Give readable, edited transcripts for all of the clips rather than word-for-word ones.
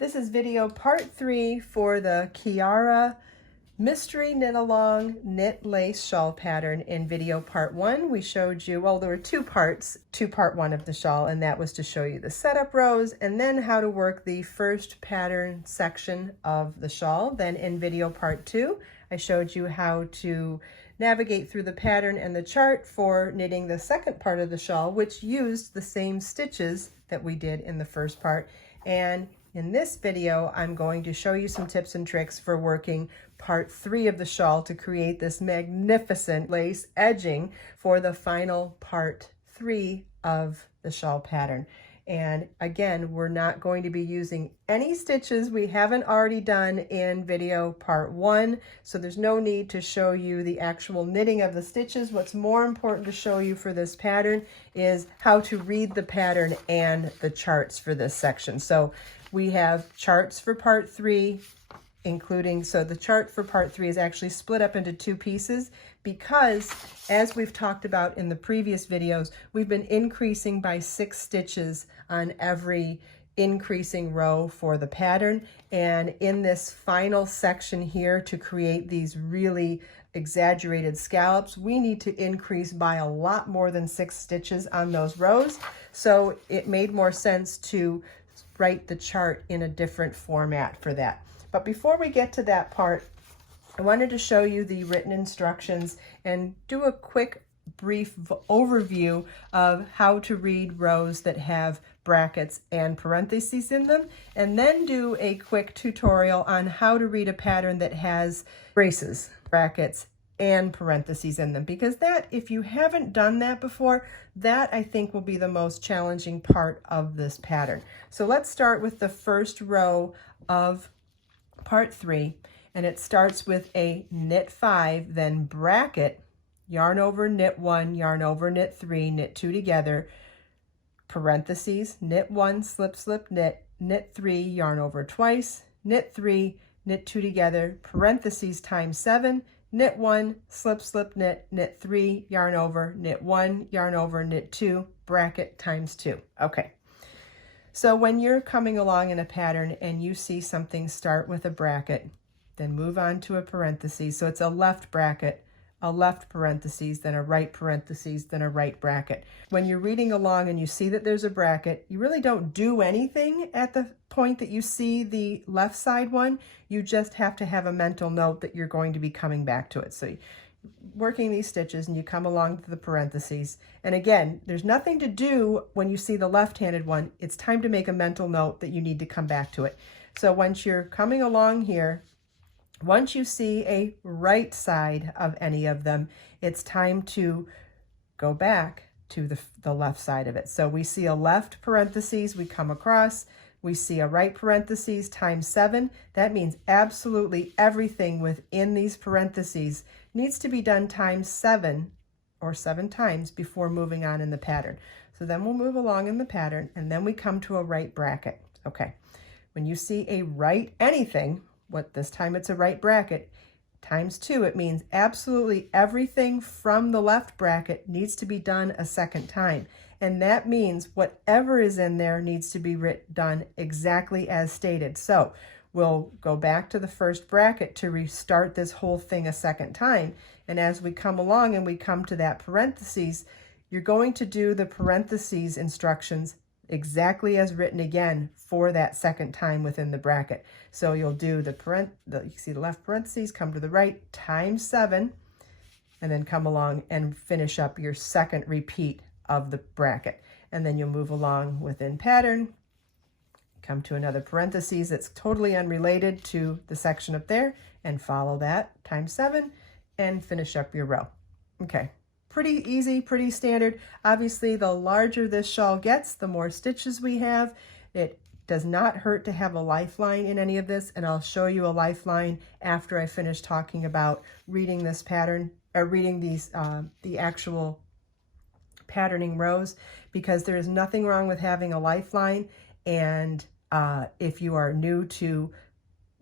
This is video part 3 for the Chiara Mystery Knit Along Knit Lace Shawl pattern. In video part 1, we showed you, well, there were two parts to part 1 of the shawl, and that was to show you the setup rows and then how to work the first pattern section of the shawl. Then in video part 2, I showed you how to navigate through the pattern and the chart for knitting the second part of the shawl, which used the same stitches that we did in the first part. And in this video, I'm going to show you some tips and tricks for working part 3 of the shawl to create this magnificent lace edging for the final part 3 of the shawl pattern. And again, we're not going to be using any stitches we haven't already done in video part 1, so there's no need to show you the actual knitting of the stitches. What's more important to show you for this pattern is how to read the pattern and the charts for this section. So we have charts for part 3, including, so the chart for part 3 is actually split up into 2 pieces because, as we've talked about in the previous videos, we've been increasing by 6 stitches on every increasing row for the pattern. And in this final section here, to create these really exaggerated scallops, we need to increase by a lot more than 6 stitches on those rows. So it made more sense to write the chart in a different format for that. But before we get to that part, I wanted to show you the written instructions and do a quick brief overview of how to read rows that have brackets and parentheses in them, and then do a quick tutorial on how to read a pattern that has braces, brackets, and parentheses in them, because that, if you haven't done that before, that I think will be the most challenging part of this pattern. So let's start with the first row of part 3, and it starts with a knit 5, then bracket, yarn over, knit 1, yarn over, knit 3, knit 2 together, parentheses, knit 1, slip, slip, knit, knit 3, yarn over twice, knit 3, knit 2 together, parentheses times 7, knit 1, slip, slip, knit, knit 3, yarn over, knit 1, yarn over, knit 2, bracket times 2. Okay. So when you're coming along in a pattern and you see something start with a bracket, then move on to a parenthesis. So it's a left bracket, a left parenthesis, then a right parenthesis, then a right bracket. When you're reading along and you see that there's a bracket, you really don't do anything at the point that you see the left side one. You just have to have a mental note that you're going to be coming back to it. So working these stitches and you come along to the parentheses. And again, there's nothing to do when you see the left-handed one. It's time to make a mental note that you need to come back to it. So once you're coming along here, once you see a right side of any of them, it's time to go back to the left side of it. So we see a left parentheses, we come across, we see a right parentheses times 7. That means absolutely everything within these parentheses needs to be done times 7 or 7 times before moving on in the pattern. So then we'll move along in the pattern and then we come to a right bracket. Okay, when you see a right anything, this time it's a right bracket, times 2, it means absolutely everything from the left bracket needs to be done a second time. And that means whatever is in there needs to be done exactly as stated. So we'll go back to the first bracket to restart this whole thing a second time. And as we come along and we come to that parentheses, you're going to do the parentheses instructions exactly as written again for that second time within the bracket. So you'll do you see the left parentheses, come to the right, times 7, and then come along and finish up your second repeat of the bracket. And then you'll move along within pattern, come to another parentheses that's totally unrelated to the section up there, and follow that, times 7, and finish up your row. Okay. Pretty easy, pretty standard. Obviously, the larger this shawl gets, the more stitches we have. It does not hurt to have a lifeline in any of this, and I'll show you a lifeline after I finish talking about reading this pattern, or reading these, the actual patterning rows, because there is nothing wrong with having a lifeline. And if you are new to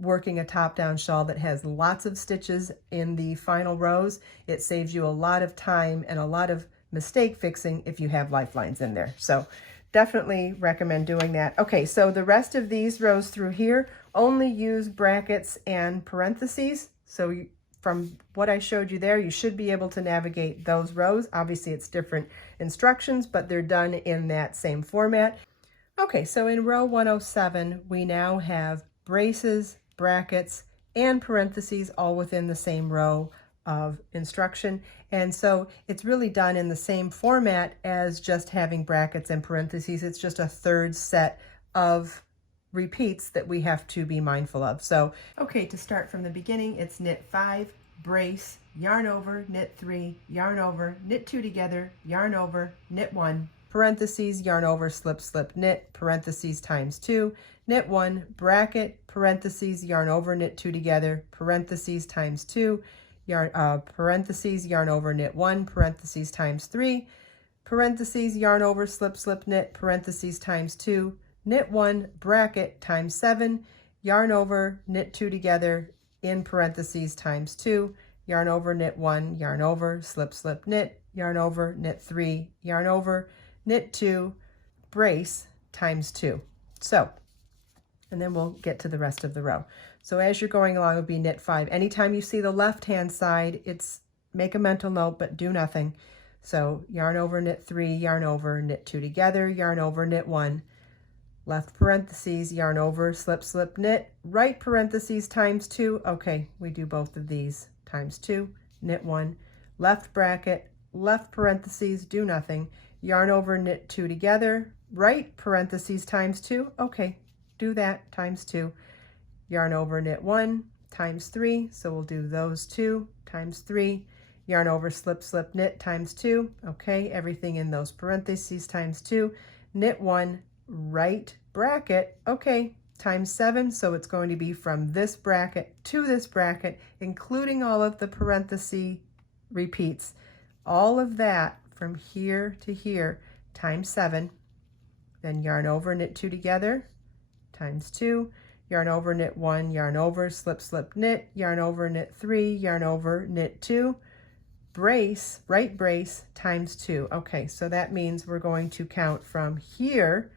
working a top-down shawl that has lots of stitches in the final rows, it saves you a lot of time and a lot of mistake fixing if you have lifelines in there. So definitely recommend doing that. Okay, so the rest of these rows through here only use brackets and parentheses. So from what I showed you there, you should be able to navigate those rows. Obviously, it's different instructions, but they're done in that same format. Okay, so in row 107, we now have braces, brackets, and parentheses all within the same row of instruction. And so it's really done in the same format as just having brackets and parentheses. It's just a third set of repeats that we have to be mindful of. So, okay, to start from the beginning, it's knit 5, brace, yarn over, knit 3, yarn over, knit 2 together, yarn over, knit 1, parentheses, yarn over, slip, slip, knit, parentheses times 2, knit 1, bracket, parentheses, yarn over, knit 2 together, parentheses times 2, yarn, parentheses, yarn over, knit 1, parentheses times 3, parentheses, yarn over, slip, slip, knit, parentheses times 2, knit 1, bracket times 7, yarn over, knit 2 together, in parentheses times 2, yarn over, knit 1, yarn over, slip, slip, knit, yarn over, knit 3, yarn over, knit 2, brace times 2. So, and then we'll get to the rest of the row. So as you're going along, it would be knit 5. Anytime you see the left-hand side, it's make a mental note, but do nothing. So yarn over, knit 3, yarn over, knit 2 together, yarn over, knit 1, left parentheses, yarn over, slip, slip, knit, right parentheses times 2. Okay, we do both of these times 2, knit 1, left bracket, left parentheses, do nothing, yarn over, knit 2 together, right parentheses times 2. Okay, do that times 2, yarn over, knit 1 times 3. So we'll do those 2 times 3, yarn over, slip, slip, knit times 2. Okay, everything in those parentheses times 2, knit 1, right bracket, okay, times 7. So it's going to be from this bracket to this bracket, including all of the parenthesis repeats, all of that from here to here times 7, then yarn over, knit 2 together times 2, yarn over, knit 1, yarn over, slip, slip, knit, yarn over, knit 3, yarn over, knit 2, brace, right brace times 2. Okay, so that means we're going to count from here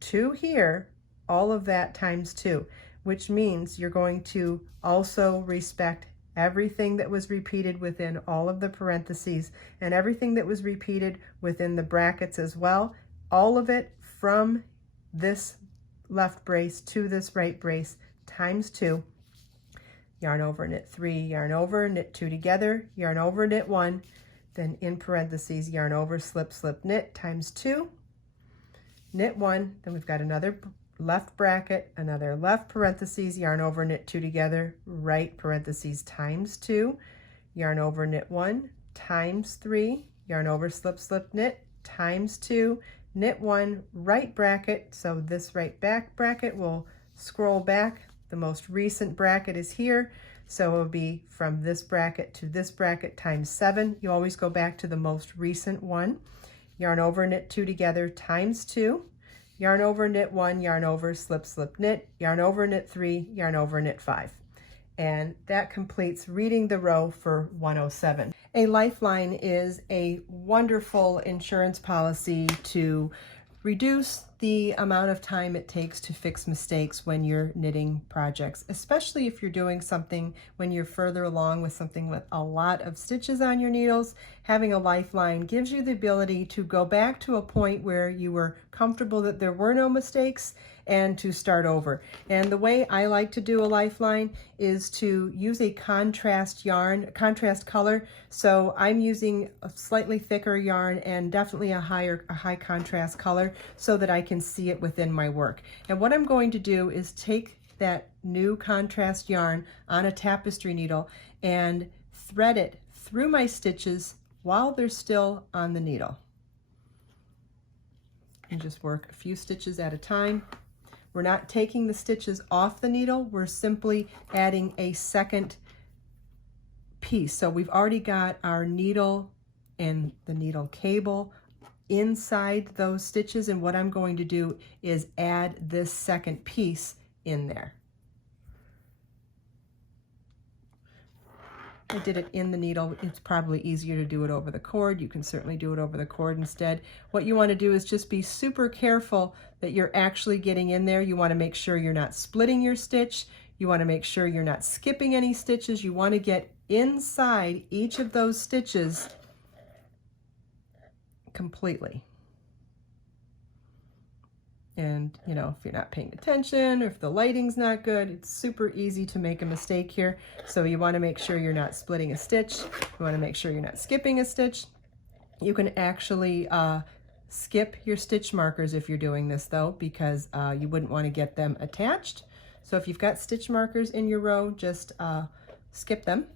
to here, all of that times 2, which means you're going to also respect everything that was repeated within all of the parentheses and everything that was repeated within the brackets as well, all of it from this left brace to this right brace times 2, yarn over, knit 3, yarn over, knit 2 together, yarn over, knit 1, then in parentheses, yarn over, slip, slip, knit times 2, knit 1, then we've got another left bracket, another left parentheses, yarn over, knit 2 together, right parentheses times 2, yarn over, knit 1 times 3, yarn over, slip, slip, knit times 2, knit 1, right bracket. So this right back bracket will scroll back. The most recent bracket is here, so it will be from this bracket to this bracket times 7. You always go back to the most recent one. Yarn over, knit 2 together times 2, yarn over, knit 1, yarn over, slip, slip, knit, yarn over, knit 3, yarn over, knit 5. And that completes reading the row for 107. A Lifeline is a wonderful insurance policy to reduce the amount of time it takes to fix mistakes when you're knitting projects, especially if you're doing something when you're further along with something with a lot of stitches on your needles. Having a Lifeline gives you the ability to go back to a point where you were comfortable that there were no mistakes and to start over. And the way I like to do a Lifeline is to use a contrast yarn, contrast color. So I'm using a slightly thicker yarn and definitely a high contrast color so that I can see it within my work. And what I'm going to do is take that new contrast yarn on a tapestry needle and thread it through my stitches while they're still on the needle. And just work a few stitches at a time. We're not taking the stitches off the needle, we're simply adding a second piece. So we've already got our needle and the needle cable inside those stitches, and what I'm going to do is add this second piece in there. I did it in the needle. It's probably easier to do it over the cord. You can certainly do it over the cord instead. What you want to do is just be super careful that you're actually getting in there. You want to make sure you're not splitting your stitch. You want to make sure you're not skipping any stitches. You want to get inside each of those stitches completely. And, you know, if you're not paying attention or if the lighting's not good, it's super easy to make a mistake here. So you want to make sure you're not splitting a stitch. You want to make sure you're not skipping a stitch. You can actually skip your stitch markers if you're doing this though, because you wouldn't want to get them attached. So if you've got stitch markers in your row, just skip them.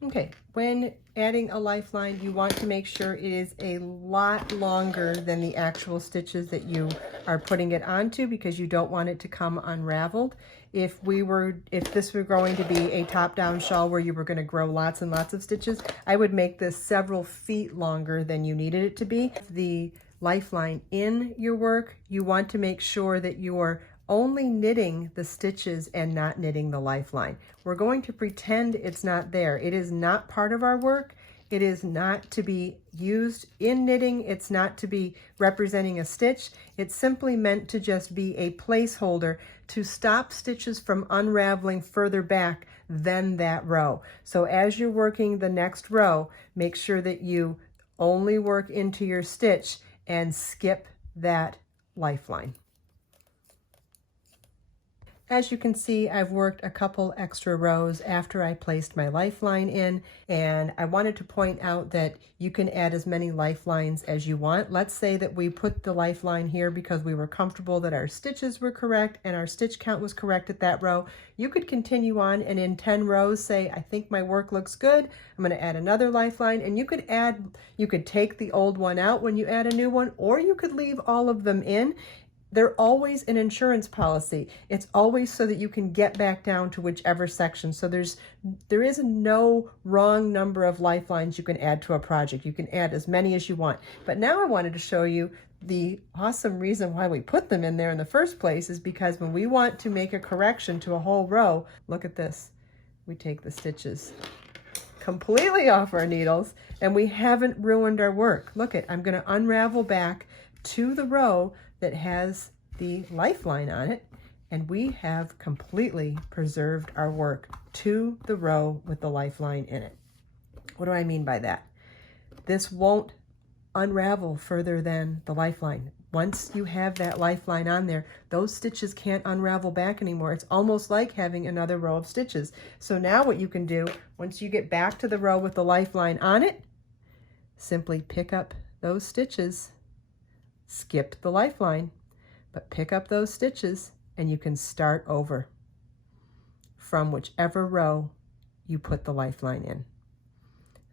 Okay, when adding a lifeline, you want to make sure it is a lot longer than the actual stitches that you are putting it onto, because you don't want it to come unraveled. If this were going to be a top-down shawl where you were going to grow lots and lots of stitches, I would make this several feet longer than you needed it to be. The lifeline in your work, you want to make sure that you're only knitting the stitches and not knitting the lifeline. We're going to pretend it's not there. It is not part of our work. It is not to be used in knitting. It's not to be representing a stitch. It's simply meant to just be a placeholder to stop stitches from unraveling further back than that row. So as you're working the next row, make sure that you only work into your stitch and skip that lifeline. As you can see, I've worked a couple extra rows after I placed my lifeline in, and I wanted to point out that you can add as many lifelines as you want. Let's say that we put the lifeline here because we were comfortable that our stitches were correct and our stitch count was correct at that row. You could continue on and in 10 rows say, I think my work looks good. I'm going to add another lifeline, and you could take the old one out when you add a new one, or you could leave all of them in. They're always an insurance policy. It's always so that you can get back down to whichever section. So there is no wrong number of lifelines you can add to a project. You can add as many as you want. But now I wanted to show you the awesome reason why we put them in there in the first place is because when we want to make a correction to a whole row, look at this. We take the stitches completely off our needles and we haven't ruined our work. Look at, I'm going to unravel back to the row that has the lifeline on it, and we have completely preserved our work to the row with the lifeline in it. What do I mean by that? This won't unravel further than the lifeline. Once you have that lifeline on there, those stitches can't unravel back anymore. It's almost like having another row of stitches. So now what you can do, once you get back to the row with the lifeline on it, simply pick up those stitches, skip the lifeline, but pick up those stitches and you can start over from whichever row you put the lifeline in.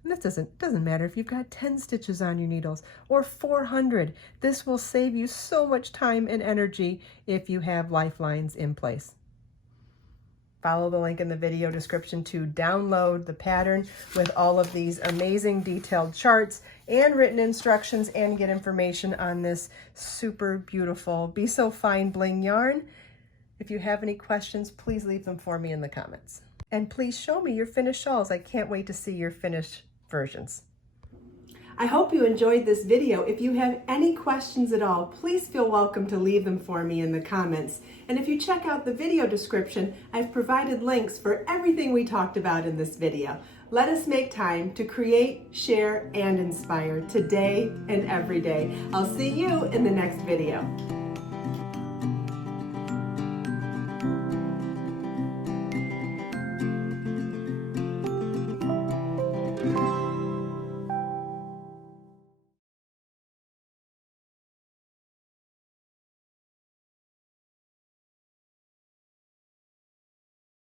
And this doesn't matter if you've got 10 stitches on your needles or 400. This will save you so much time and energy if you have lifelines in place. Follow the link in the video description to download the pattern with all of these amazing detailed charts and written instructions and get information on this super beautiful Be So Fine bling yarn. If you have any questions, please leave them for me in the comments. And please show me your finished shawls. I can't wait to see your finished versions. I hope you enjoyed this video. If you have any questions at all, please feel welcome to leave them for me in the comments. And if you check out the video description, I've provided links for everything we talked about in this video. Let us make time to create, share, and inspire today and every day. I'll see you in the next video.